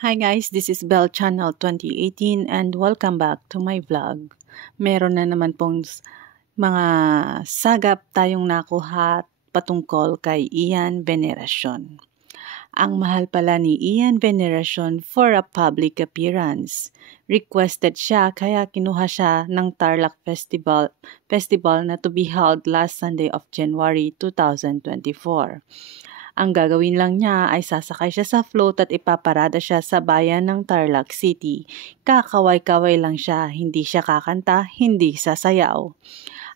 Hi guys, this is Bell Channel 2018 and welcome back to my vlog. Meron na naman pong mga sagap tayong nakuha patungkol kay Ian Veneracion. Ang mahal pala ni Ian Veneracion for a public appearance. Requested siya kaya kinuha siya ng Tarlac Festival na to be held last Sunday of January 2024. Ang gagawin lang niya ay sasakay siya sa float at ipaparada siya sa bayan ng Tarlac City. Kakaway-kaway lang siya, hindi siya kakanta, hindi sasayaw.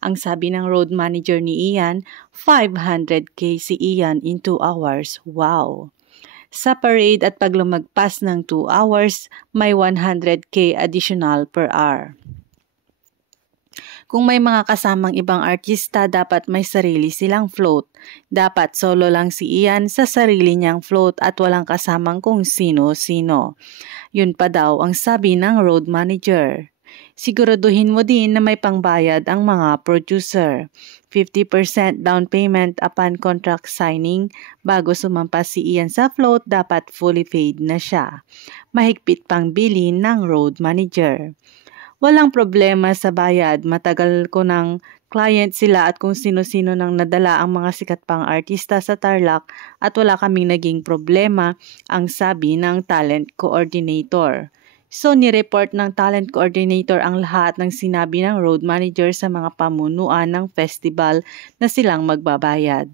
Ang sabi ng road manager ni Ian, 500k si Ian in 2 hours. Wow! Sa parade at pag lumagpas ng 2 hours, may 100k additional per hour. Kung may mga kasamang ibang artista, dapat may sarili silang float. Dapat solo lang si Ian sa sarili niyang float at walang kasamang kung sino-sino. Yun pa daw ang sabi ng road manager. Siguraduhin mo din na may pangbayad ang mga producer. 50% down payment upon contract signing. Bago sumampas si Ian sa float, dapat fully paid na siya. Mahigpit pang bilin ng road manager. Walang problema sa bayad, matagal ko ng client sila at kung sino-sino nang nadala ang mga sikat pang artista sa Tarlac at wala kaming naging problema, ang sabi ng talent coordinator. So nireport ng talent coordinator ang lahat ng sinabi ng road manager sa mga pamunuan ng festival na silang magbabayad.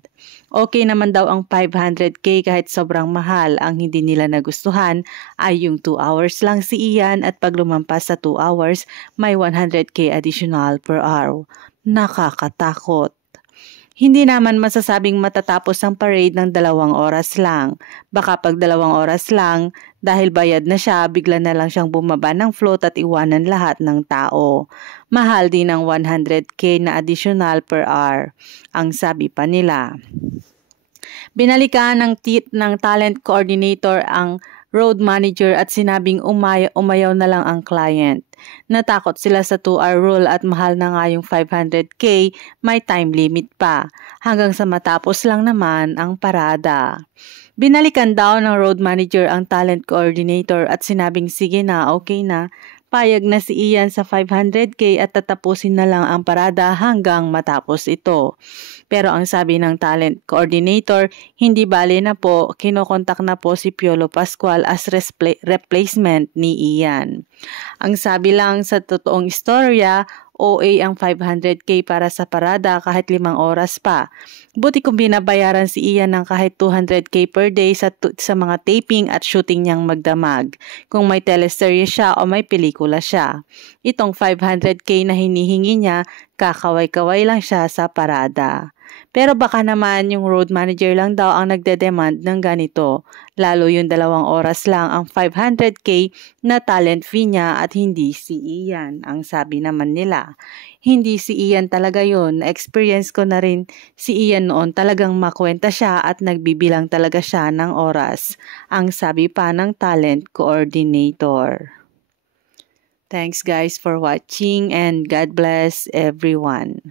Okay naman daw ang 500k kahit sobrang mahal. Ang hindi nila nagustuhan ay yung 2 hours lang si Ian at pag lumampas sa 2 hours may 100k additional per hour. Nakakatakot. Hindi naman masasabing matatapos ang parade ng 2 oras lang. Baka pag 2 oras lang, dahil bayad na siya, bigla na lang siyang bumaba ng float at iwanan lahat ng tao. Mahal din ang 100k na additional per hour, ang sabi pa nila. Binalikan ng talent coordinator ang road manager at sinabing umayaw na lang ang client. Natakot sila sa 2-hour rule at mahal na nga yung 500k, may time limit pa. Hanggang sa matapos lang naman ang parada. Binalikan daw ng road manager ang talent coordinator at sinabing sige na, okay na. Payag na si Ian sa 500k at tatapusin na lang ang parada hanggang matapos ito. Pero ang sabi ng talent coordinator, hindi bale na po, kinokontak na po si Piolo Pascual as replacement ni Ian. Ang sabi lang sa totoong istorya, OA ang 500k para sa parada kahit 5 oras pa. Buti kung binabayaran si Ian ng kahit 200k per day sa mga taping at shooting niyang magdamag. Kung may teleserye siya o may pelikula siya. Itong 500k na hinihingi niya, kakaway-kaway lang siya sa parada. Pero baka naman yung road manager lang daw ang nagde-demand ng ganito. Lalo yung 2 oras lang ang 500k na talent fee niya at hindi si Ian, ang sabi naman nila. Hindi si Ian talaga yun. Na-experience ko na rin si Ian noon, talagang makwenta siya at nagbibilang talaga siya ng oras. Ang sabi pa ng talent coordinator. Thanks guys for watching and God bless everyone.